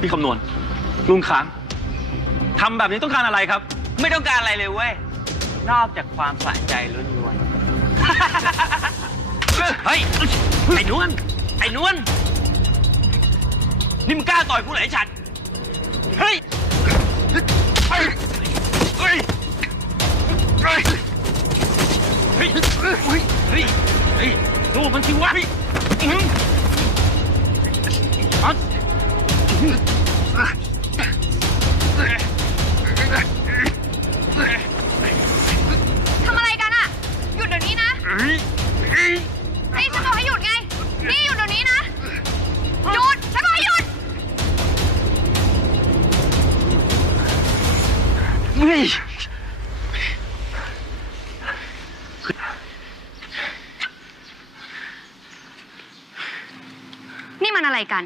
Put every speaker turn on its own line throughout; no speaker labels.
พี่คำนวณลุงค้างทำแบบนี้ต้องการอะไรครับ
ไม่ต้องการอะไรเลยเว้ย นอกจากความสะใจล้วนๆ เฮ้ย ไอ้นวลไอ้นวลนี่มึงกล้าต่อยผู้ไหนฉันเฮ้ยเฮ้ยเฮ้ยเฮ้ยเฮ้ยเฮ้ยสู้มันสิวะ
เฮ้
ย
นี่มันอะไรกัน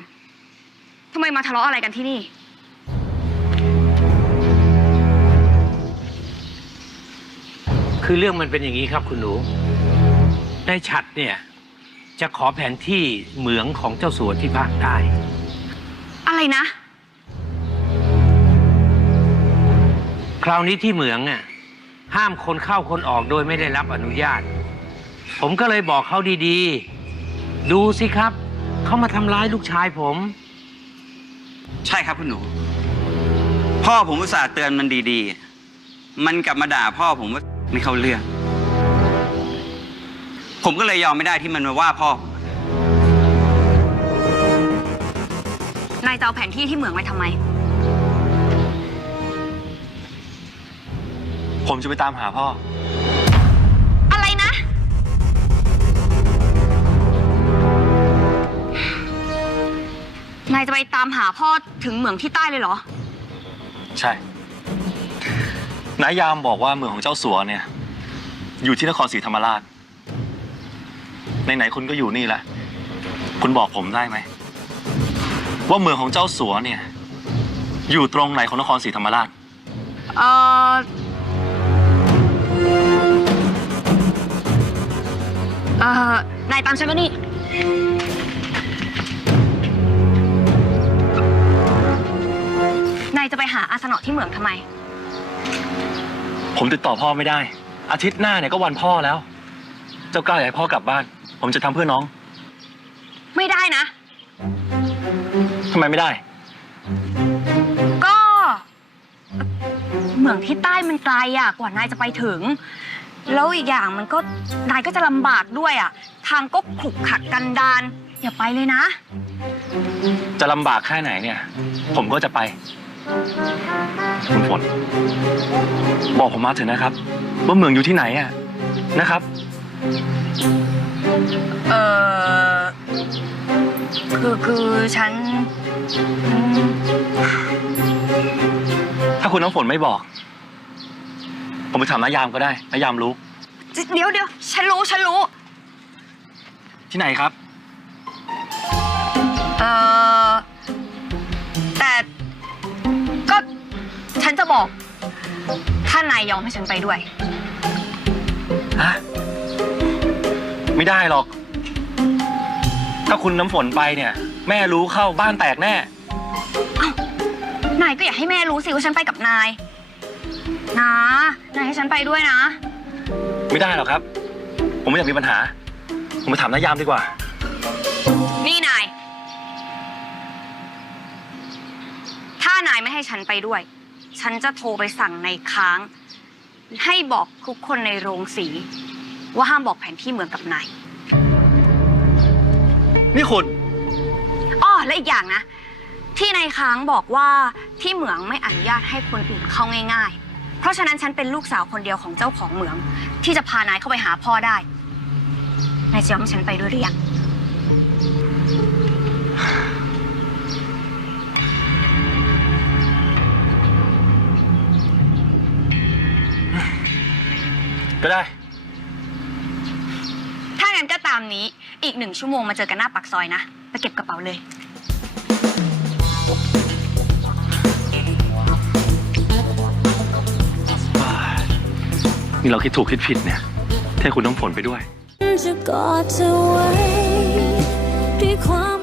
ทำไมมาทะเลาะอะไรกันที่นี่
คือเรื่องมันเป็นอย่างนี้ครับคุณหนูนายฉัดเนี่ย จะขอแผนที่เหมืองของเจ้าสัวที่ภาคใต้
อะไรนะ
คราวนี้ที่เหมืองอะห้ามคนเข้าคนออกโดยไม่ได้รับอนุญาต ผมก็เลยบอกเขาดีๆ ดูสิครับ เขามาทำร้ายลูกชายผม
ใช่ครับคุณหนู พ่อผมอุตส่าห์เตือนมันดีๆ มันกลับมาด่าพ่อผมว่าไม่เข้าเรื่อง ผมก็เลยยอมไม่ได้ที่มันมาว่าพ่อผม
นายจะเอาแผนที่ที่เหมืองไว้ทำไม
ผมจะไปตามหาพ่อ
อะไรนะ นายจะไปตามหาพ่อถึงเหมืองที่ใต้เลยเหรอ
ใช่นายยามบอกว่าเมืองของเจ้าสัวเนี่ย อยู่ที่นครศรีธรรมราชไหนๆคุณก็อยู่นี่แหละ คุณบอกผมได้ไหม ว่าเมืองของเจ้าสัวเนี่ย อยู่ตรงไหนของนครศรีธรรมราช
เออเอ ตามฉันมานี่นายจะไปหาอาสนะที่เหมืองทำไม
ผมติดต่อพ่อไม่ได้ อาทิตย์หน้าเนี่ยก็วันพ่อแล้ว เจ้ากล้าอยากให้พ่อกลับบ้าน ผมจะทำเพื่อน้อง
ไม่ได้นะ
ทำไมไม่ได้
ก็ เหมืองที่ใต้มันไกลอะกว่านายจะไปถึง แล้วอีกอย่างมันก็นายก็จะลำบากด้วยอะ ทางก็ขรุกขระกันดานอย่าไปเลยนะ
จะลำบากแค่ไหนเนี่ย ผมก็จะไป คุณฝน บอกผมมาเถอะนะครับ ว่าเมืองอยู่ที่ไหนอะนะครับ
เออคือคือฉันอืม
ถ้าคุณน้ำฝนไม่บอก ผมไปถามนายามก็ได้นายามรู้
เดี๋ยวเดี๋ยวฉันรู้ฉันรู้
ที่ไหนครับ
เออแต่ก็ฉันจะบอก ถ้านายยอมให้ฉันไปด้วย
ฮะ ไม่ได้หรอก ถ้าคุณน้ำฝนไปเนี่ย แม่รู้เข้าบ้านแตกแน่
นายก็อยากให้แม่รู้สิว่าฉันไปกับนาย นะนายให้ฉันไปด้วยนะ
ไม่ได้หรอกครับ ผมไม่อยากมีปัญหา ผมไปถามนายามดีกว่า
นี่นาย ถ้านายไม่ให้ฉันไปด้วย ฉันจะโทรไปสั่งในค้าง ให้บอกทุกคนในโรงสี ว่าห้ามบอกแผนที่เมืองกับนาย
นี่คุณ
อ้อและอีกอย่างนะ ที่นายค้างบอกว่าที่เหมืองไม่อนุญาตให้คนอื่นเข้าง่าย ๆ เพราะฉะนั้นฉันเป็นลูกสาวคนเดียวของเจ้าของเหมือง ที่จะพานายเข้าไปหาพ่อได้ นายจะยอมให้ฉันไปด้วยหรือยัง
ก็ได้
ถ้างั้นก็ตามนี้ อีกหนึ่งชั่วโมงมาเจอกันหน้าปากซอยนะ ไปเก็บกระเป๋าเลย
นี่เราคิดถูกคิดผิดเนี่ยแทคุณน้ำฝนไปด้วย
จะกอดเธอไว้ด้วยความ